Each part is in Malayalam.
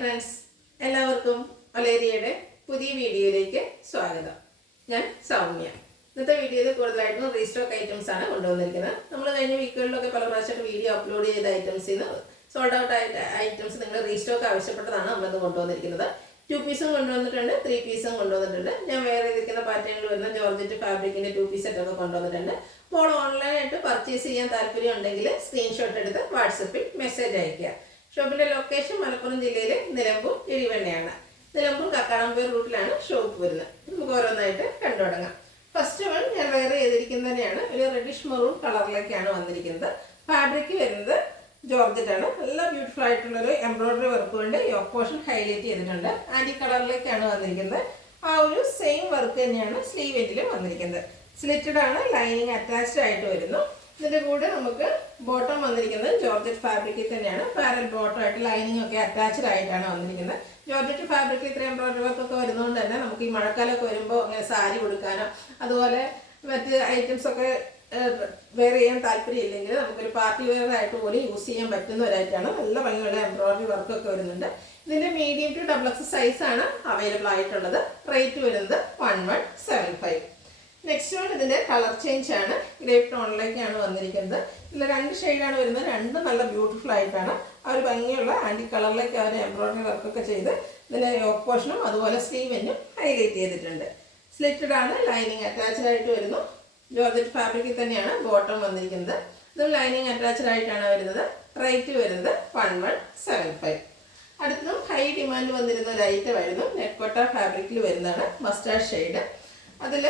ഫ്രണ്ട്സ്, എല്ലാവർക്കും ഒലേരിയയുടെ പുതിയ വീഡിയോയിലേക്ക് സ്വാഗതം. ഞാൻ സൗമ്യ. ഇന്നത്തെ വീഡിയോയിൽ കൂടുതലായിട്ടും റീസ്റ്റോക്ക് ഐറ്റംസ് ആണ് കൊണ്ടുവന്നിരിക്കുന്നത്. നമ്മൾ കഴിഞ്ഞ വീക്കുകളിലൊക്കെ പല പ്രാവശ്യമായിട്ട് വീഡിയോ അപ്ലോഡ് ചെയ്ത ഐറ്റംസിൽ നിന്ന് സോൾഡ് ഔട്ട് ഐറ്റംസ് നിങ്ങൾ റീസ്റ്റോക്ക് ആവശ്യപ്പെട്ടതാണ് നമ്മളിത് കൊണ്ടുവന്നിരിക്കുന്നത്. 2 പീസും കൊണ്ടുവന്നിട്ടുണ്ട്, 3 പീസും കൊണ്ടുവന്നിട്ടുണ്ട്. ഞാൻ വേറെ ഇരിക്കുന്ന പാറ്റേണിൽ വരുന്ന ജോർജറ്റ് ഫാബ്രിക്കിൻ്റെ 2 പീസ് സെറ്റൊക്കെ കൊണ്ടുവന്നിട്ടുണ്ട്. അപ്പോൾ ഓൺലൈനായിട്ട് പർച്ചേസ് ചെയ്യാൻ താല്പര്യം ഉണ്ടെങ്കിൽ സ്ക്രീൻഷോട്ട് എടുത്ത് വാട്സപ്പിൽ മെസ്സേജ് അയയ്ക്കുക. ഷോപ്പിൻ്റെ ലൊക്കേഷൻ മലപ്പുറം ജില്ലയിലെ നിലമ്പൂർ ഇടിവണ്ണയാണ്. നിലമ്പൂർ കക്കാടംപേർ റൂട്ടിലാണ് ഷോപ്പ് വരുന്നത്. നമുക്ക് ഓരോന്നായിട്ട് കണ്ടു തുടങ്ങാം. ഫസ്റ്റ് വൺ ഞാൻ വെയർ ചെയ്തിരിക്കുന്നതന്നെയാണ്. ഒരു റെഡിഷ് മെറൂൺ കളറിലേക്കാണ് വന്നിരിക്കുന്നത്. ഫാബ്രിക് വരുന്നത് ജോർജറ്റ് ആണ്. നല്ല ബ്യൂട്ടിഫുൾ ആയിട്ടുള്ളൊരു എംബ്രോയിഡറി വർക്ക് കൊണ്ട് യോക്ക് പോർഷൻ ഹൈലൈറ്റ് ചെയ്തിട്ടുണ്ട്. ആൻറ്റി കളറിലേക്കാണ് വന്നിരിക്കുന്നത്. ആ ഒരു സെയിം വർക്ക് തന്നെയാണ് സ്ലീവ് എൻഡിലും വന്നിരിക്കുന്നത്. സ്ലിറ്റഡ് ആണ്, ലൈനിങ് അറ്റാച്ച്ഡ് ആയിട്ട് വരുന്നു. ഇതിൻ്റെ കൂടെ നമുക്ക് ബോട്ടം വന്നിരിക്കുന്നത് ജോർജറ്റ് ഫാബ്രിക്കിൽ തന്നെയാണ്. പാരൽ ബോട്ടം ആയിട്ട് ലൈനിങ് ഒക്കെ അറ്റാച്ച്ഡ് ആയിട്ടാണ് വന്നിരിക്കുന്നത്. ജോർജറ്റ് ഫാബ്രിക്കിൽ ഇത്ര എംബ്രോയിഡറി വർക്കൊക്കെ വരുന്നതുകൊണ്ട് തന്നെ നമുക്ക് ഈ മഴക്കാലമൊക്കെ വരുമ്പോൾ ഇങ്ങനെ സാരി കൊടുക്കാനോ അതുപോലെ മറ്റ് ഐറ്റംസൊക്കെ വെയർ ചെയ്യാൻ താല്പര്യമില്ലെങ്കിൽ നമുക്കൊരു പാർട്ടി വെയർ ആയിട്ട് പോലും യൂസ് ചെയ്യാൻ പറ്റുന്ന ഒരായിട്ടാണ്. നല്ല ഭംഗിയുള്ള എംബ്രോയിഡറി വർക്കൊക്കെ വരുന്നുണ്ട്. ഇതിൻ്റെ മീഡിയം ടു XXL സൈസാണ് അവൈലബിൾ ആയിട്ടുള്ളത്. റേറ്റ് വരുന്നത് 1175. നെക്സ്റ്റ് വൺ ഇതിൻ്റെ കളർ ചേഞ്ച് ആണ്. ഗ്രേപ്പ് ടോണിലേക്കാണ് വന്നിരിക്കുന്നത്. ഇതിൽ 2 ഷെയ്ഡാണ് വരുന്നത്. രണ്ടും നല്ല ബ്യൂട്ടിഫുൾ ആയിട്ടാണ്. ആ ഒരു ഭംഗിയുള്ള ആൻറ്റി കളറിലേക്ക് അവർ എംബ്രോയിഡറി വർക്കൊക്കെ ചെയ്ത് ഇതിൻ്റെ യോക്ക് പോർഷനും അതുപോലെ സ്ലീവിനും ഹൈലൈറ്റ് ചെയ്തിട്ടുണ്ട്. സ്ലിറ്റഡ് ആണ്, ലൈനിങ് അറ്റാച്ച്ഡ് ആയിട്ട് വരുന്നു. ജോർജറ്റ് ഫാബ്രിക്കിൽ തന്നെയാണ് ബോട്ടം വന്നിരിക്കുന്നത്. ഇതും ലൈനിങ് അറ്റാച്ച്ഡ് ആയിട്ടാണ് വരുന്നത്. റേറ്റ് വരുന്നത് 1175. അടുത്തതും ഹൈ ഡിമാൻഡ് വന്നിരുന്ന ഒരു ഐറ്റമായിരുന്നു. നെറ്റ്കോട്ട ഫാബ്രിക്കിൽ വരുന്നതാണ്. Mustard shade. അതിൽ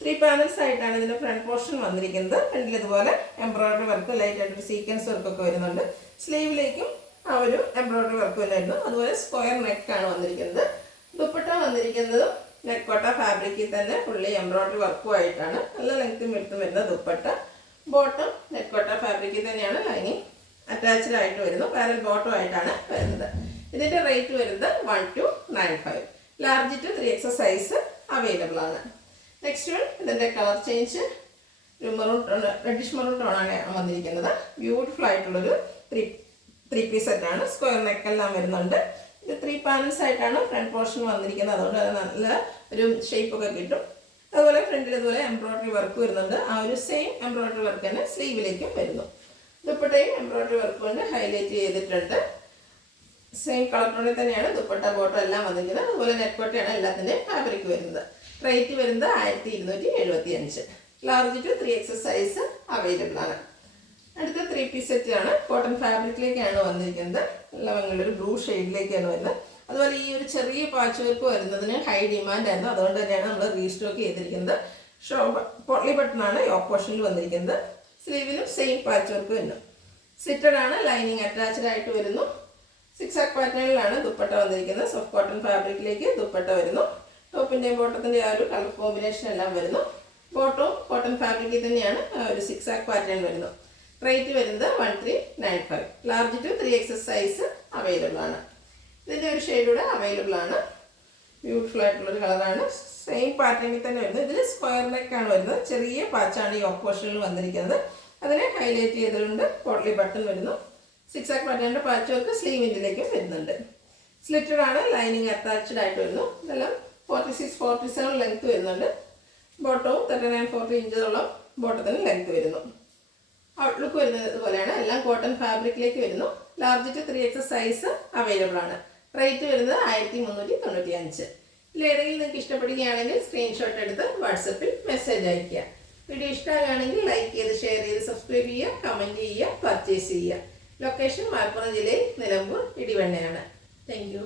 3 പാനൽസ് ആയിട്ടാണ് ഇതിൻ്റെ ഫ്രണ്ട് പോർഷൻ വന്നിരിക്കുന്നത്. ഫ്രണ്ടിൽ ഇതുപോലെ എംബ്രോയിഡറി വർക്ക് ലൈറ്റ് ആയിട്ടൊരു സീക്വൻസ് വർക്കൊക്കെ വരുന്നുണ്ട്. സ്ലീവിലേക്കും ആ ഒരു എംബ്രോയിഡറി വർക്ക് വരുന്നു. അതുപോലെ സ്ക്വയർ നെക്കാണ് വന്നിരിക്കുന്നത്. ദുപ്പട്ട വന്നിരിക്കുന്നതും നെറ്റ്കോട്ട ഫാബ്രിക്കിൽ തന്നെ ഫുള്ളി എംബ്രോയിഡറി വർക്കും ആയിട്ടാണ്. നല്ല ലെങ്ത്തും വെടുത്തും വരുന്ന ദുപ്പട്ട. ബോട്ടം നെറ്റ്കോട്ട ഫാബ്രിക്കിൽ തന്നെയാണ്, ലൈനിങ് അറ്റാച്ച്ഡ് ആയിട്ട് വരുന്നു. പാരൽ ബോട്ടം ആയിട്ടാണ് വരുന്നത്. ഇതിൻ്റെ റേറ്റ് വരുന്നത് 1295. Large to 3XL size available ആണ്. നെക്സ്റ്റ് വൺ ഇതിൻ്റെ കളർ ചേഞ്ച് ഒരു മെറൂൺ ടോൺ, റെഡിഷ് മെറൂൺ ടോണാണ് വന്നിരിക്കുന്നത്. ബ്യൂട്ടിഫുൾ ആയിട്ടുള്ളൊരു 3 പീസ് സെറ്റാണ്. സ്ക്വയർ നെക്കെല്ലാം വരുന്നുണ്ട്. ഇത് 3 പാനൽസ് ആയിട്ടാണ് ഫ്രണ്ട് പോർഷൻ വന്നിരിക്കുന്നത്. അതുകൊണ്ട് അത് നല്ല ഒരു ഷേപ്പൊക്കെ കിട്ടും. അതുപോലെ ഫ്രണ്ടിൽ ഇതുപോലെ എംബ്രോയിഡറി വർക്ക് വരുന്നുണ്ട്. ആ ഒരു സെയിം എംബ്രോയിഡറി വർക്ക് തന്നെ സ്ലീവിലേക്കും വരുന്നു. ദുപ്പട്ടയും എംബ്രോയിഡറി വർക്ക് കൊണ്ട് ഹൈലൈറ്റ് ചെയ്തിട്ടുണ്ട്. സെയിം കളർ ടോണിൽ തന്നെയാണ് ദുപ്പട്ട ബോട്ടം എല്ലാം വന്നിരിക്കുന്നത്. അതുപോലെ നെറ്റ്കോട്ടയാണ് എല്ലാത്തിൻ്റെയും ഫാബ്രിക് വരുന്നത്. റേറ്റ് വരുന്നത് 1275. Large to 3XL size available ആണ്. അടുത്ത 3 പീസ് സെറ്റാണ്. കോട്ടൺ ഫാബ്രിക്കിലേക്കാണ് വന്നിരിക്കുന്നത്. നല്ല ഭംഗിയുള്ളൊരു ബ്ലൂ ഷെയ്ഡിലേക്കാണ് വരുന്നത്. അതുപോലെ ഈ ഒരു ചെറിയ പാച്ച് വർക്ക് വരുന്നതിന് ഹൈ ഡിമാൻഡ് ആയിരുന്നു. അതുകൊണ്ട് തന്നെയാണ് നമ്മൾ റീസ്റ്റോക്ക് ചെയ്തിരിക്കുന്നത്. പൊള്ളി ബട്ടണാണ് യോക്ക് പോർഷനിൽ വന്നിരിക്കുന്നത്. സ്ലീവിലും സെയിം പാച്ച് വർക്ക് വരുന്നു. സ്ലിറ്റഡ് ആണ്, ലൈനിങ് അറ്റാച്ച്ഡ് ആയിട്ട് വരുന്നു. 6 പാറ്റേണിലാണ് ദുപ്പട്ട വന്നിരിക്കുന്നത്. സോഫ്റ്റ് കോട്ടൺ ഫാബ്രിക്കിലേക്ക് ദുപ്പട്ട വരുന്നു. ടോപ്പിൻ്റെയും ബോട്ടത്തിൻ്റെ ആ ഒരു കളർ കോമ്പിനേഷൻ എല്ലാം വരുന്നു. ബോട്ടവും കോട്ടൺ ഫാബ്രിക്കിൽ തന്നെയാണ് ഒരു 6 പാറ്റേൺ വരുന്നു. റേറ്റ് വരുന്നത് 1395. Large to 3XL size available ആണ്. ഇതിൻ്റെ ഒരു ഷെയ്ഡൂടെ അവൈലബിൾ ആണ്. ബ്യൂട്ടിഫുൾ ആയിട്ടുള്ളൊരു കളറാണ്. സെയിം പാറ്റേണിൽ തന്നെ വരുന്നത്. ഇതിൽ സ്ക്വയർ നെക്കാണ് വരുന്നത്. ചെറിയ പാച്ചാണ് ഈ യോക്ക് പോർഷനിൽ വന്നിരിക്കുന്നത്. അതിനെ ഹൈലൈറ്റ് ചെയ്തുകൊണ്ട് പോട്ട്ലി ബട്ടൺ വരുന്നു. 6 പാറ്റേണിൻ്റെ പാച്ച് വർക്ക് സ്ലീവിൻ്റിലേക്കും വരുന്നുണ്ട്. സ്ലിറ്റഡ് ആണ്, ലൈനിങ് അറ്റാച്ച്ഡ് ആയിട്ട് വരുന്നു. ഇതെല്ലാം 46-47 ലെങ്ത് വരുന്നുണ്ട്. ബോട്ടവും 39-40 ഇഞ്ചോളം ബോട്ടത്തിന് ലെങ്ത് വരുന്നു. ഔട്ട്ലുക്ക് വരുന്നത് ഇതുപോലെയാണ്. എല്ലാം കോട്ടൺ ഫാബ്രിക്കിലേക്ക് വരുന്നു. Large to 3XL size available ആണ്. റേറ്റ് വരുന്നത് 1395. ഇതിലേതെങ്കിലും നിങ്ങൾക്ക് ഇഷ്ടപ്പെടുകയാണെങ്കിൽ സ്ക്രീൻഷോട്ട് എടുത്ത് വാട്സപ്പിൽ മെസ്സേജ് അയയ്ക്കുക. വീഡിയോ ഇഷ്ടമാകുകയാണെങ്കിൽ ലൈക്ക് ചെയ്ത്, ഷെയർ ചെയ്ത്, സബ്സ്ക്രൈബ് ചെയ്യുക, കമൻറ്റ് ചെയ്യുക, പർച്ചേസ് ചെയ്യുക. ലൊക്കേഷൻ മലപ്പുറം ജില്ലയിൽ നിലമ്പൂർ ഇടിവണ്ണയാണ്. Thank you.